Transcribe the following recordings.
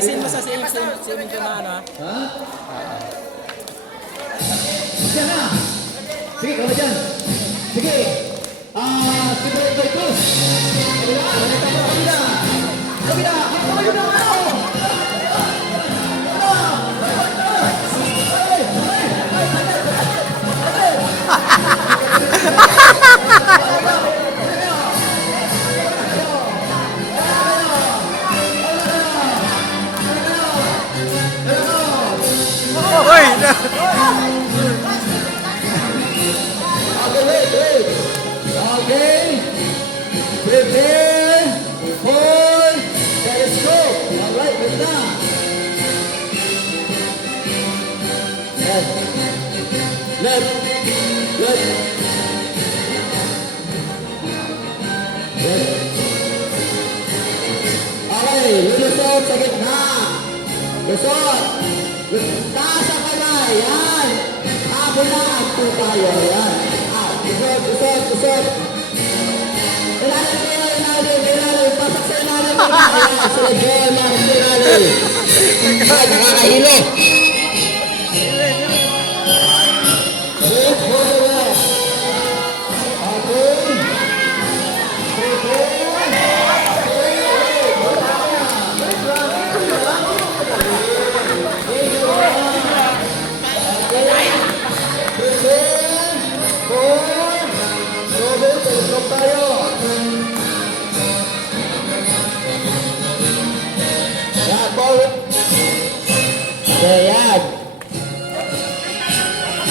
Isin mo sa same ito na ano ha? Ha? Siya na. Sige, kawala dyan. Sige. Super Boy Cruz. Kabila. Kabila. Kabila. Kabila. Uy! Okay, wait. Okay. Prepare for telescope. All right, wait na. Left. Okay, lulusot sa gitna. Lusot. Taas ang kamay. Yan. Habulan po tayo. Yan. Lusot. Ilalim. Pasak sa ilalim. Yan. Sila John, mga sa ilalim. Ay, nakakahilo. Go to the left.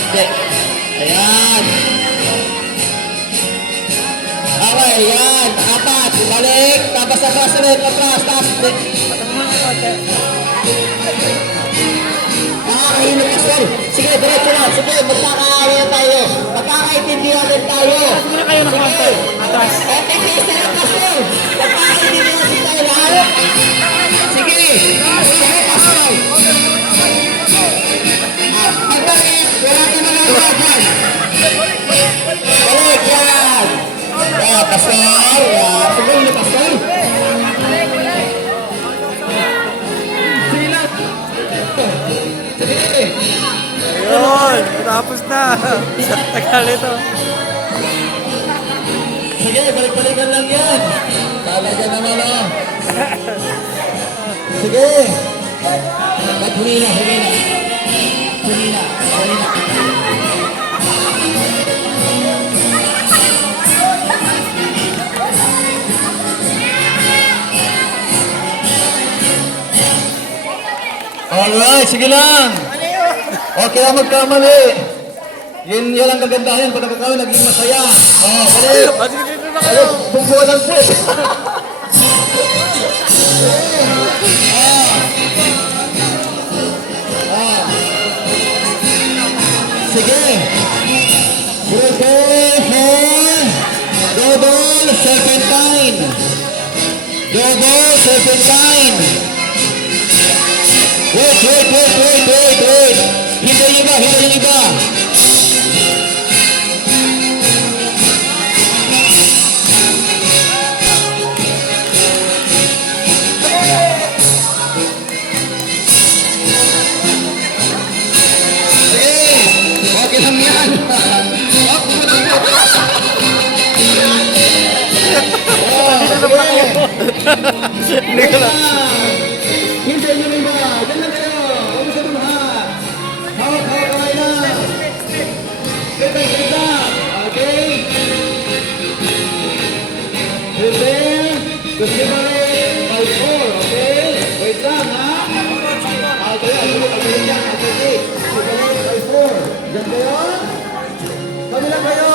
Okay. Ayan. Okay, yan. Apat. Balik. Tapos ulit. Atras. Nakakahilog ka, sir. Sige, diretso lang. Sige, magkakaaway tayo. Magkakaintindihan din tayo. Sige kayo na konti. Atras. Okay, sarap ka, sir. Magkakaintindihan din tayo lahat. Sige. Sige, pasal. Wala ka na lang. Balik yan. Pasal. Sige, pasal. Ayun! Tapos na! Tagal ito. Sige, balik-balikan lang yan. Talaga naman ah. Sige. Ba't humina. Alright, sige lang. Okay lang magkamali. Yan ang kagandahan pag nakakawin, naging masaya. Balik. Sige dito na kayo! Bumbuha lang po. Sige. Prepare for double serpentine. Wait. Hintayin yung iba. Okay lang yan. Hindi ko lang. Hintayin nyo rin ba? Diyan lang kayo. Huwag sa lahat. Hawak kamay na. Kita. Okay? Prepare to separate by 4. Okay? Wait lang ha. Okay. Separate by 4. Diyan kayo. Kabila kayo.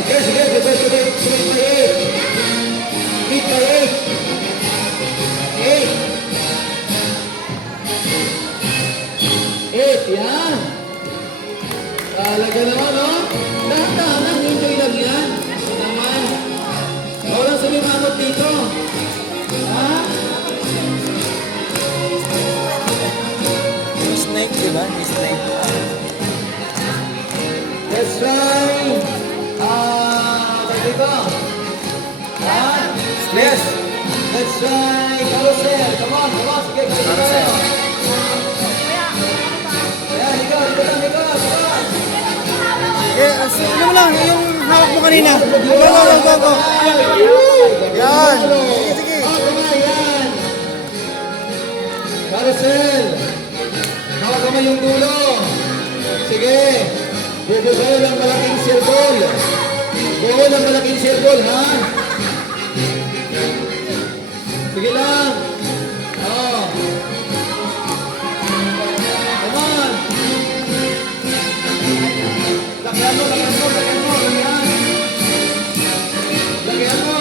Okay, sige. Hit by 8. Yan. Talaga naman, no? Dahan-dahan, enjoy lang yan. Naman. Walang sumimangot dito. Ha? try, dito. Yes. Let's try carousel. Come on, come on. Sige, carousel. Ayan, ikaw, ikaw. Ano mo lang, yung hawak mo kanina. Go. Yan. Sige. Yan. Carousel. Hawak kamay yung dulo. Sige. Dito sa'yo ng malaking circle. Buo ng malaking circle, ha? Sige lang. Oh. Come on. Lakihan mo. Lakihan mo.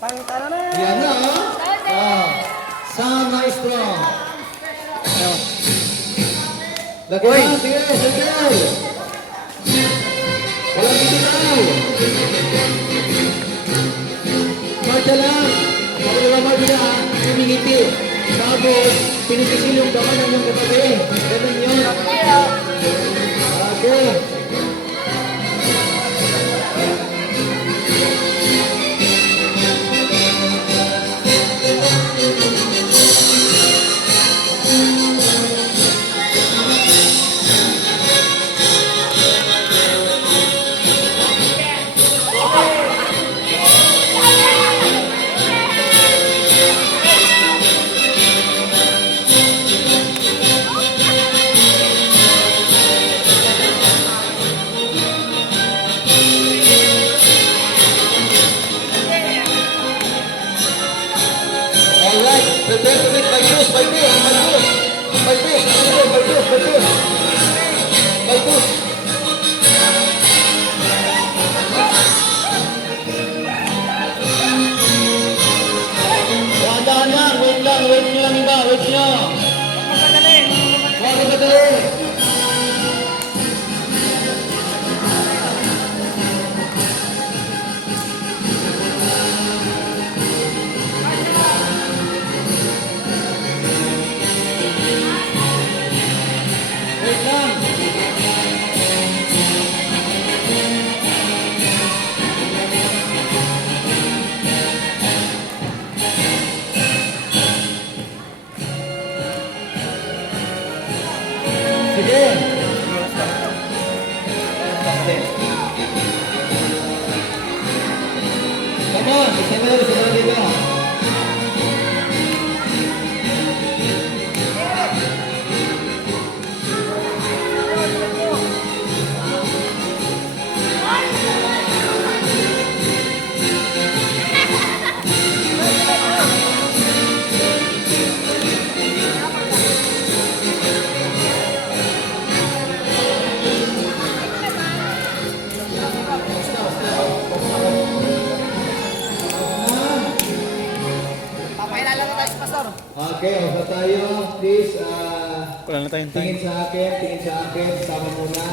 Pangitara na. Yan na, ha? Oh. Sound maestro. Lakihan, sige, circle. Walang bibitaw. Marcha lang. Ako naman marcha na, humingiti. Tapos, pinipisil yung gaman ng yung katabi. Ganun yun. Okay. Alright, prepare to make by twos. Dahan lang, wait lang iba, wait nyo. Huwag madali. Wait lang. Sige. Come on, isa na dito. Papakilala na tayo sa pastor. Okay, okay tayo. Please, Wala na tayong time. tingin sa akin, sama muna.